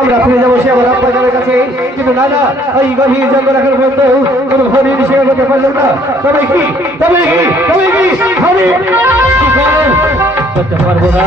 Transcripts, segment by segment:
আমরা ফিরে যাব সে আমার আব্বা জানের কাছে। কিন্তু না না এই গভীর জঙ্গল এখন পর্যন্ত কোনো হরিণ সে হতে পারল না। তবে কি তবে কি তবে কি হরিণ? করতে পারব না।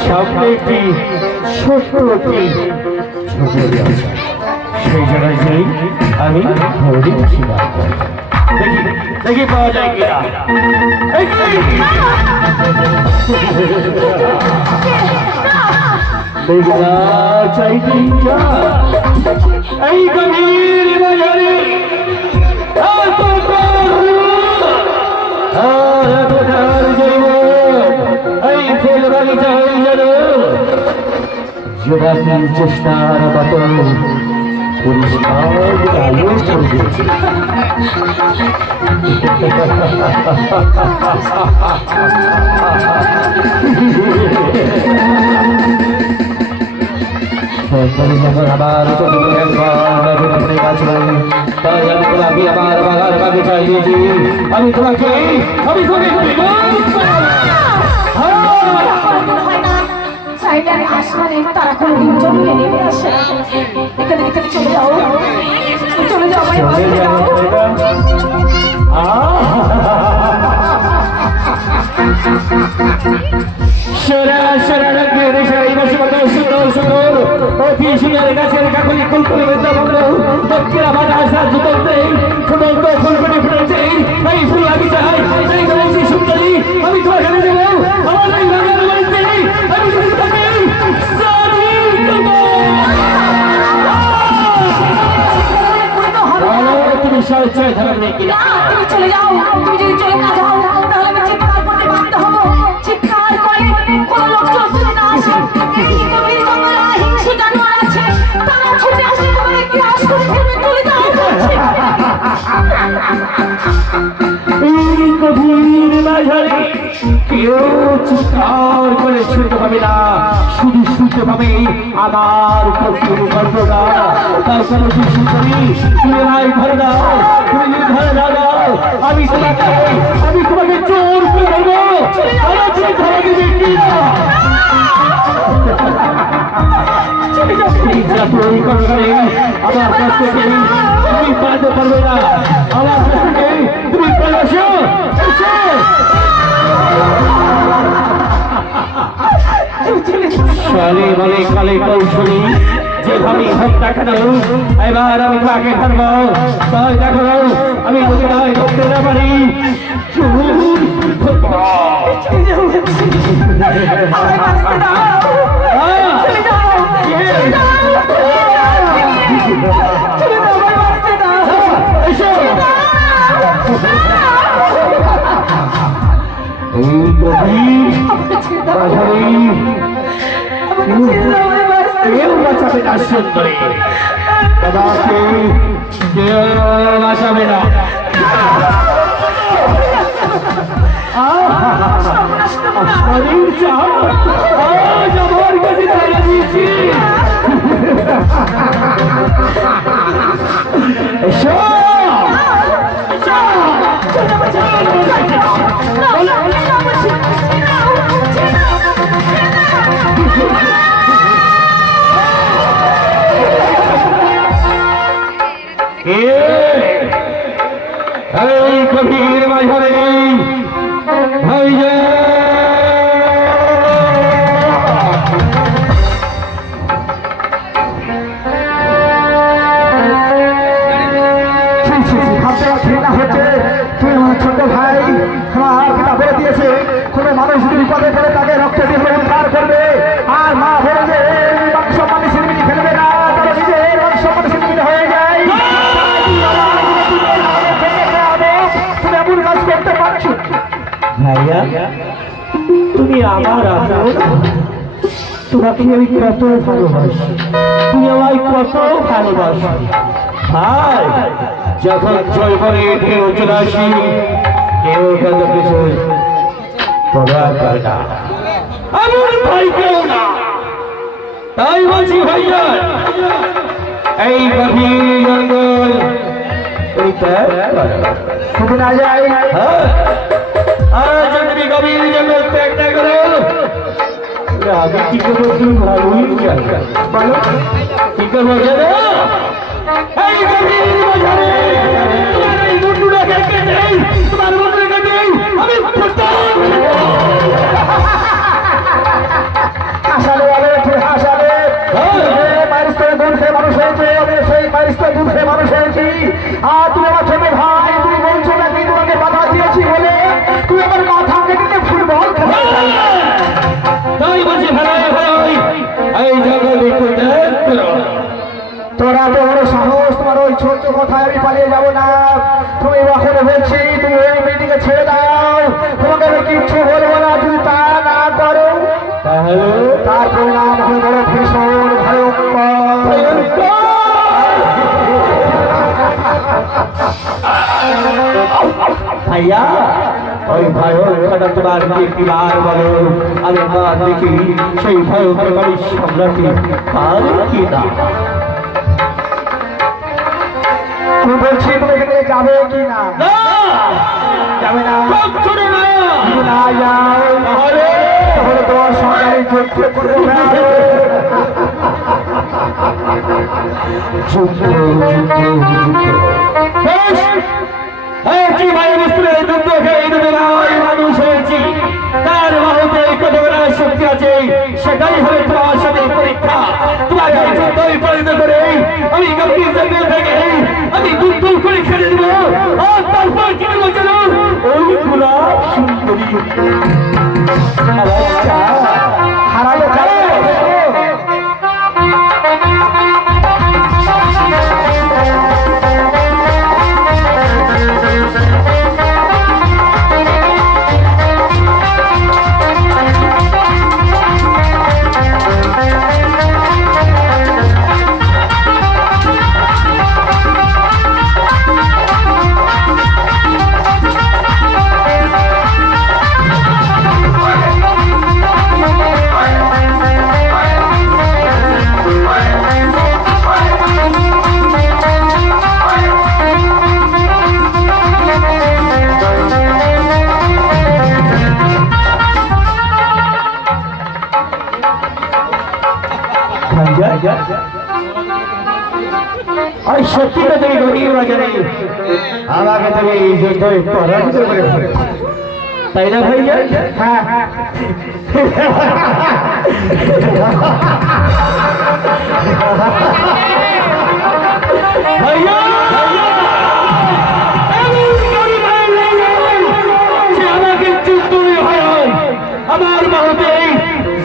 সামনে একটি সেই জায়গায় যাই আমি দেখি দেখি পাওয়া যায় এই গভীর বাজারে জোড়াতির চেষ্টার মতো পরিষ্কার আলো যখন আবার আমি তোমাকে আমার বাগান বাগিচায় দিয়েছি আমি তোমাকে আমি তোমাকে আসমানে তারা কোনো দিন জমিয়ে নেমে আসে। এখানে এখানে চলে যাও। চলে যাও চলে যাও। সেরা সেরা রাজ্যের সেরা এই বছর কত সুন্দর সুন্দর অতি সুন্দর গাছের কাকলি কুলকুলি বেদা ভগ্ন দক্ষিণ বাতাস রাজ্য বলতে ফুটন্ত ফুলকটি ফুটেছে। তার কোনো তুমি নাই ধরে দাও তুমি যদি ধরে না দাও আমি তোমাকে আমি তোমাকে চোর করে দেবো আমার তুমি ধরে দিবে তৈরি আমার কাছ থেকে তুমি পালাতে পারবে না। আমার কাছ থেকে তুমি পালা এসো। এসো শালে বলে কালে কৌশলী যেভাবে হোক দেখা দাও এবার আমি তাকে ধরবো তাই দেখো আমি যদি নয় ধরতে না পারি? এই বাজারে কেউ বাঁচাবে না সুন্দরী তোমাকে কেউ বাঁচাবে না শরীর চাপ আজ আমার কাছে ধরে দিয়েছি এসো এই গভীর বাজারে ভাইয়া তুমি আমার আপন তোমাকে আমি কত ভালোবাসি। তুমি আমায় কত ভালোবাসি। ভাই যখন জয়বনে ঢেউ চলে আসি কেউ কত কিছু পড়া করে না। আমার ভাই কেউ না। তাই বলছি ভাইয়া এই গভীর জঙ্গল করো। যদি না যাই হ্যাঁ? আর যদি গভীর জঙ্গল ত্যাগ না করো তাহলে আমি কি করব তুমি ভালোই জানো বলো কি করব জানো এই গভীর কথায় আমি পালিয়ে যাব না? তুমি এখন বলছি তুমি ওই মেয়েটিকে ছেড়ে দাও। তোমাকে আমি কিচ্ছু বলব না যদি তা না করো তাহলে? তার পরিণাম হবে বড় ভীষণ ভয়ঙ্কর। ভাইয়া ওই ভয়ঙ্করটা তোমার কিবার বলো। মা দেখি সেই ভয়ঙ্করী সম্রাটি কি না? তুমি বলছি তুমি এখানে যাবে কি না! যাবে না। না! যাও তাহলে তোমার সঙ্গে আমি যুদ্ধ করব। যুদ্ধ, তার বাহুতে কতগুলো শক্তি আছে। সেটাই হবে তোমার সাথে পরীক্ষা। তোমার যুদ্ধই পরিণত করে। আমি গভীর থেকে আমি যুদ্ধ করে খেলে দেব আর তারপর কি বলব জানো? ওই গোলাপ সুন্দরী আমার আর সত্যি তো তুমি গরিব বাজারে আমাকে তুমি এই যুদ্ধে পরাজিত করে তাই না ভাই হ্যাঁ হ্যাঁ। ভাইয়া! নেই আমার বাহুতে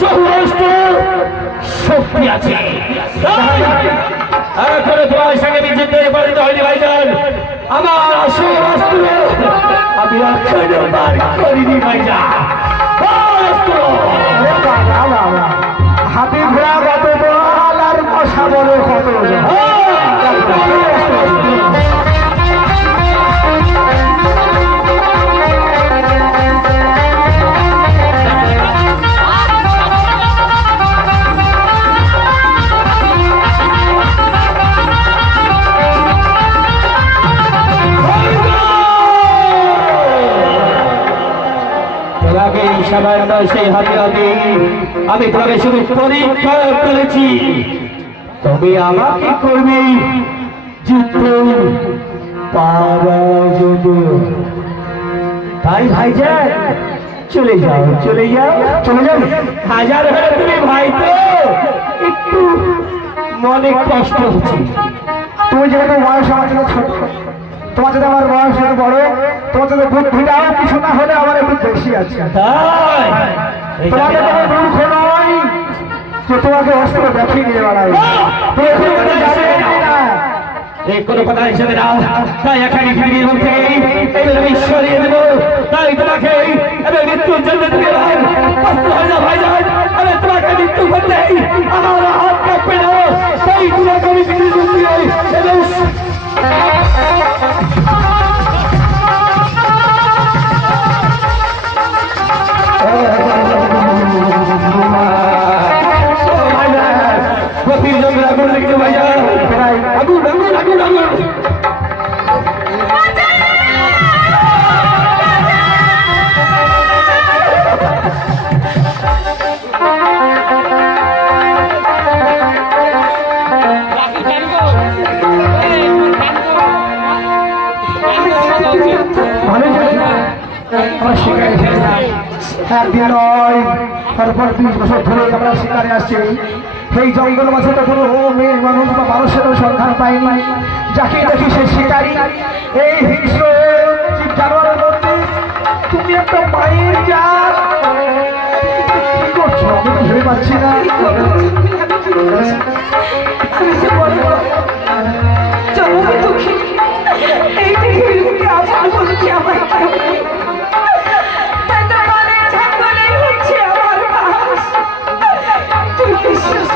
সহস্ত শক্তি আছে। এখন তোমার সঙ্গে যুদ্ধে পরিণত হয়নি ভাইজান আমার আসল অস্ত্র আমি এখনও বার করিনি ভাইজান হাতি ঘোড়া কত আর মশা বলে কত তোমাকে সামান্য সেই হাতে আমি তোমাকে শুধু পরীক্ষা করেছি। তবে আমাকে করবে যুদ্ধ পারাজিত তাই ভাইজান, চলে যাও চলে যাও চলে যাও। হাজার হলে তুমি ভাই তো, একটু মনে কষ্ট হচ্ছে। তুমি যেহেতু বয়স আমার ছোট। তোমার যদি আমার বয়স যদি বড় তোমার যদি বুদ্ধিটাও কিছু না হলে আমার একটু বেশি আছে। তোমাকে কোনো মূর্খ নয় যে তোমাকে অস্ত্র দেখিয়ে দিয়ে বেড়াবে কোনো কথা হিসেবে না। তাই এখানে ফিরিয়ে আমি সরিয়ে দেবো তাই তোমাকে মৃত্যুর জন্য তুমি একদিন নয় তারপর বিশ বছর ধরে আমরা শিকারে আসছি এই জঙ্গল মাঝে তো কোনো মেয়ে মানুষ বা মানুষেরও সন্ধান পাইনি যাকে দেখি সে শিকারি। এই হিংস্র জানোয়ারের মধ্যে তুমি কি করছ? আমি তো ভেবে পাচ্ছি না। দুঃখী এই আমার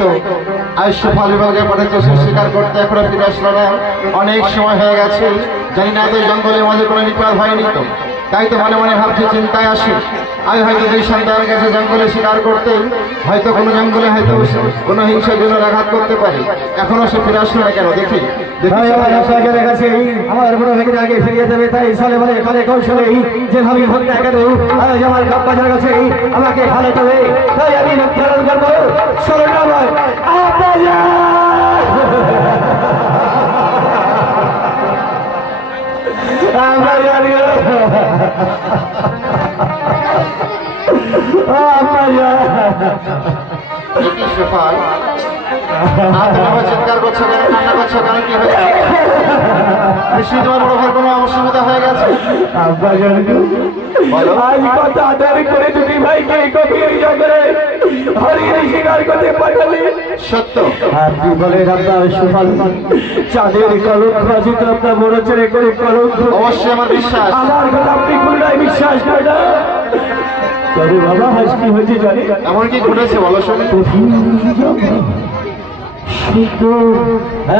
তো আয়ুষ্য পড়েছে সে স্বীকার করতে এখনও ফিরে আসলো না। অনেক সময় হয়ে গেছে। জানি না তো জঙ্গলের মাঝে কোনো বিপদ হয়নি তো। তাই তো মনে মনে ভাবছি চিন্তায় আসি আমি হয়তো দুই সন্তানের কাছে জঙ্গলে শিকার করতে হয়তো কোনো জঙ্গলে হয়তো কোনো হিংসার জন্য আঘাত করতে পারি। এখনও সে ফিরে আসলো না কেন? দেখি। আমার আশাকে রেখেছে আমার বড় থেকে আগে ফিরিয়ে দেবে। তাই চলে বলে এখানে কৌশলে যেভাবে হোক না কেন আজ আমার গপ্পাজার কাছে আমাকে ভালো তবে তাই আমি নির্ধারণ করব। কি শেফাল। আর তুমি চিৎকার করছ কেন কান্না করছ কেন কি হয়েছে? নিশ্চয়ই তোমার বড় ভাই কোনো অসুবিধা হয়ে গেছে? আব্বা জানু আজ কথা আদার করে তুমি ভাইকে গভীর জঙ্গলে হরিণী শিকার করতে পাঠালে। সত্য। আপনি বলেন আপনার সুফল চাঁদের আপনার করে অবশ্যই আমার বিশ্বাস। আমার কথা আপনি কোনটাই বিশ্বাস করেন তবে বাবা আজ কি হয়েছে জানি? এমন কি ঘটেছে বলো শুনি।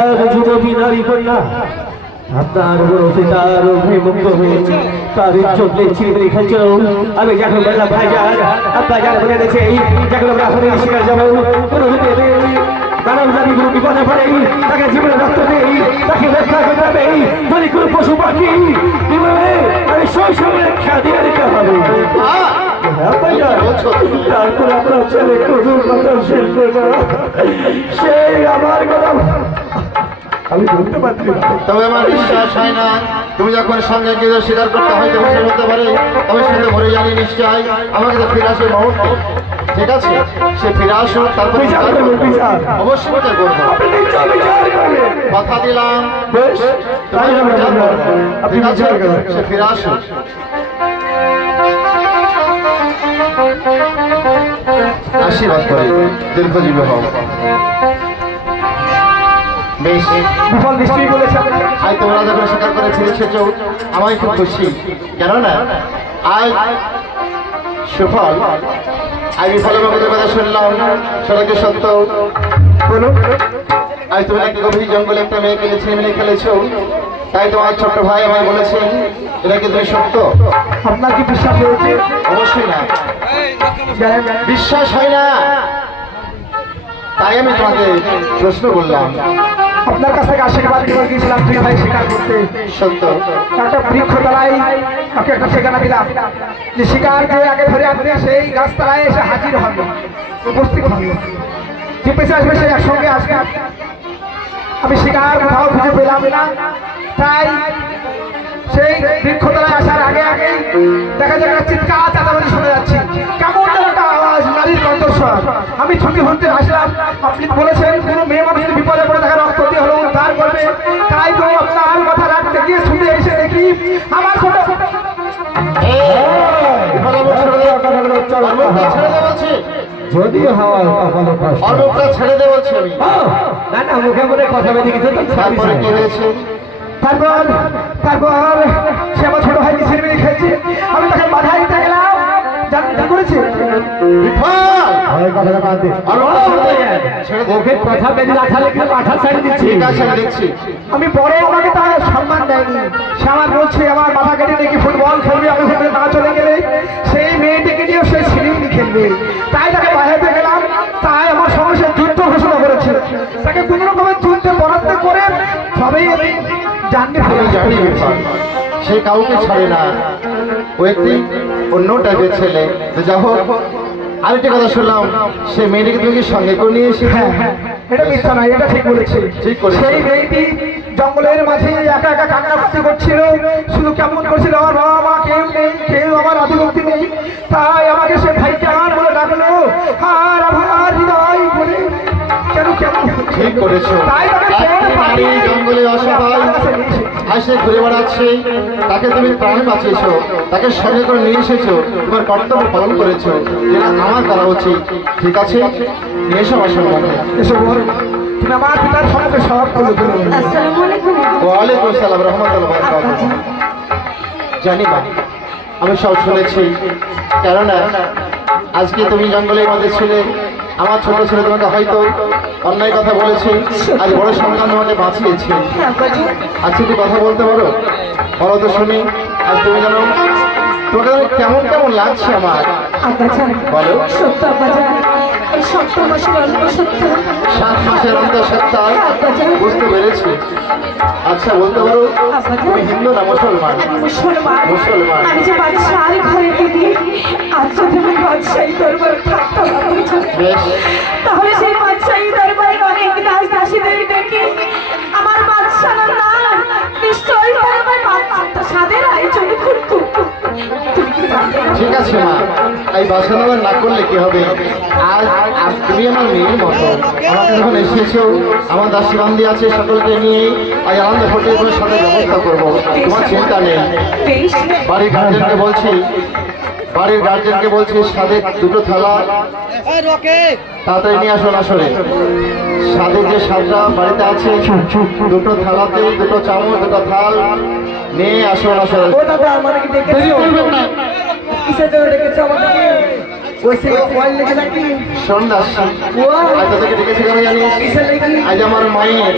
এক যুবতী নারী কন্যা। আপনার বড় সীতার অভিমুক্ত হয়ে তার চোখে আমি যখন বললাম ভাই যান আপনার যান বলে দিয়েছে যখন আমরা হরিণ শিকার যাব কোনো রূপে কোনো পশু পাখি বিমানে আমি শৈশবে রক্ষা দিয়ে দিতে ছেলে সেই আমার আমি বলতে পারছি তবে আমার বিশ্বাস হয় না। তুমি যখন সঙ্গে গিয়ে স্বীকার করতে হয়তো বসে হতে পারে তবে সে তো মরে জানি নিশ্চয় আমাকে তো ফিরে আসে মুহূর্তে। ঠিক আছে? সে ফিরে আসুক তারপর। অবশ্যই বিচার করব। কথা দিলাম। ঠিক আছে? সে ফিরে আসুক। আশীর্বাদ করি দীর্ঘজীবী হোক। বেশ। বিফল নিশ্চয়ই বলেছে আজ তোমরা যখন স্বীকার করে ফিরেছেছ আমায় খুব খুশি। কেননা আজ সুফল বিফলে বাবুদের কথা শুনলাম। সেটা কি সত্য? বলুন আজ তুমি নাকি গভীর জঙ্গলে একটা নিয়ে ছেলে মিলে খেলেছো? তাই তোমার ছোট্ট ভাই আমায় বলেছেন এটা কি তুমি সত্য? আপনার কি বিশ্বাস হয়েছে? অবশ্যই না। বিশ্বাস হয় না। তাই আমি তোমাকে প্রশ্ন করলাম। আপনার কাছ থেকে আশীর্বাদ নিয়ে গিয়েছিলাম দুই ভাই শিকার করতে। সত্য। একটা বৃক্ষ তলায় তাকে একটা ঠিকানা দিলাম। যে শিকার যে আগে ধরে আনবে সেই গাছতলায় এসে হাজির হবে উপস্থিত হবে যে পেছে আসবে সে একসঙ্গে আসবে। আমি শিকার কোথাও খুঁজে পেলাম না। তাই সেই বৃক্ষতলায় আসার আগে আগে দেখা যায় চিৎকার চাচাবাজি শুনে যাচ্ছি। কেমন নারীর কণ্ঠস্বর। আমি ছবি হতে আসলাম। আপনি বলেছেন কোনো মেয়ে মানুষ যদি বিপদে পড়ে তাকে রক্ত দিয়ে হলো উদ্ধার করবে। তাই তো আপনার কথা রাখতে গিয়ে শুনে এসে দেখি আমার ছোট যদি হয় কপালে কষ্ট। ওর ছেড়ে দে বলছি আমি না না মুখে মুখে কথা বেঁধে গেছে তো তারপরে কি হয়েছে? তারপর তারপর সে আমার ছোট ভাই মিছিল মিলি খেয়েছে। আমি তাকে বাধা দিতে গেলাম। জানেন করেছে? কথা আঠা আঠা ছাড়ি দিচ্ছি। দেখছি। আমি পরে আমাকে তার সম্মান দেয়নি। সে আমার বলছে আমার মাথা কেটে নাকি ফুটবল খেলবে আমি সেখানে না চলে গেলে সেই মেয়েটিকে নিয়েও সে সিনেমি খেলবে। তাই তাকে বাইরেতে গেলাম। তাই আমার সঙ্গে সে যুদ্ধ ঘোষণা করেছে। তাকে কোনো রকমের যুদ্ধে বরাদ্দ করে তবেই আমি জানতে পারি জানি সে কাউকে ছাড়ে না। ও একটি অন্য টাইপের ছেলে। তো যা হোক আরেকটা কথা শুনলাম সে মেয়েটিকে তুমি কি সঙ্গে করে নিয়ে এসে হ্যাঁ হ্যাঁ এটা মিথ্যা নয় এটা ঠিক বলেছে ঠিক বলেছে। সেই মেয়েটি জঙ্গলের মাঝে একা একা কান্নাকাটি করছিল শুধু কেমন করছিল আমার বাবা মা কেউ নেই কেউ আমার আদিভক্তি নেই। তাই আমাকে সে ভাইকে আর বলে ডাকলো আর আমার হৃদয় বলে ঠিক করেছ। নারী জঙ্গলে অসহায় আসে ঘুরে বেড়াচ্ছে। তাকে তুমি প্রাণ বাঁচিয়েছো তাকে সঙ্গে করে নিয়ে এসেছ তোমার কর্তব্য পালন করেছ। যেটা আমার করা উচিত। ঠিক আছে? নিয়ে এসো সঙ্গে। এসো আমার পিতার সঙ্গে সব খুলে খুলে বলো। আসসালামু আলাইকুম। ওয়ালাইকুম আসসালাম রহমতুল্লাহ জানি মা আমি সব শুনেছি। কেননা আজকে তুমি জঙ্গলের মধ্যে ছিলে। আমার ছোট ছেলে তোমাকে হয়তো অন্যায় কথা বলেছি আজ বড় সন্তান তোমাকে বাঁচিয়েছি। আজকে তুই কথা বলতে পারো বলো তো শুনি আজ তুমি জানো তোমাকে কেমন কেমন লাগছে আমার? বলো। সত্য সত্য মাসের অল্প সত্য। সাত মাসের অন্তর সত্তা বুঝতে পেরেছি। আচ্ছা বলতে পারো তুমি হিন্দু না মুসলমান? মুসলমান। আমি যে ঘরে দিদি তাহলে সেই বাদশাহী দরবারে অনেক দাস দাসীদের আমার বাদশার নাম নিশ্চয়ই সাদের আয়োজন করতো ঠিক আছে মা এই বাসনা না করলে কি হবে? আজ আজ তুমি আমার মেয়ের মতো। আমাকে যখন এসেছ, আমার দাসী বান্দি আছে সকলকে নিয়ে আজ আনন্দ হোটেলের সাথে ব্যবস্থা করব। তোমার চিন্তা নেই। বাড়ির গার্জেনকে বলছি, বাড়ির গার্জেনকে বলছি সাথে দুটো থালা তাড়াতাড়ি নিয়ে আসুন আসলে স্বাদের যে স্বাদটা বাড়িতে আছে দুটো থালাতে দুটো চামচ দুটো থাল নিয়ে আসুন আসলে আমার মায়ের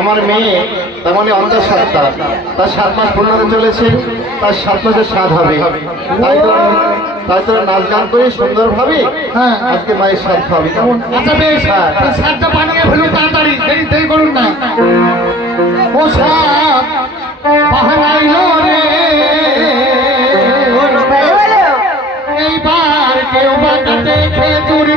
আমার মেয়ে তার মানে অন্তর সাতটা। তার সাত মাস পূর্ণ চলেছে তার সাত মাসের স্বাদ হবে। তাই তাই তোরা নাচ গান করে সুন্দর ভাবে হ্যাঁ। আজকে মায়ের স্বাদ কেমন? আচ্ছা বেশ। হ্যাঁ। এই বানিয়ে ফেলুন তাড়াতাড়ি। দেরি দেরি করুন না। ও রে। এইবার কেউ বাঁকাতে খেজুর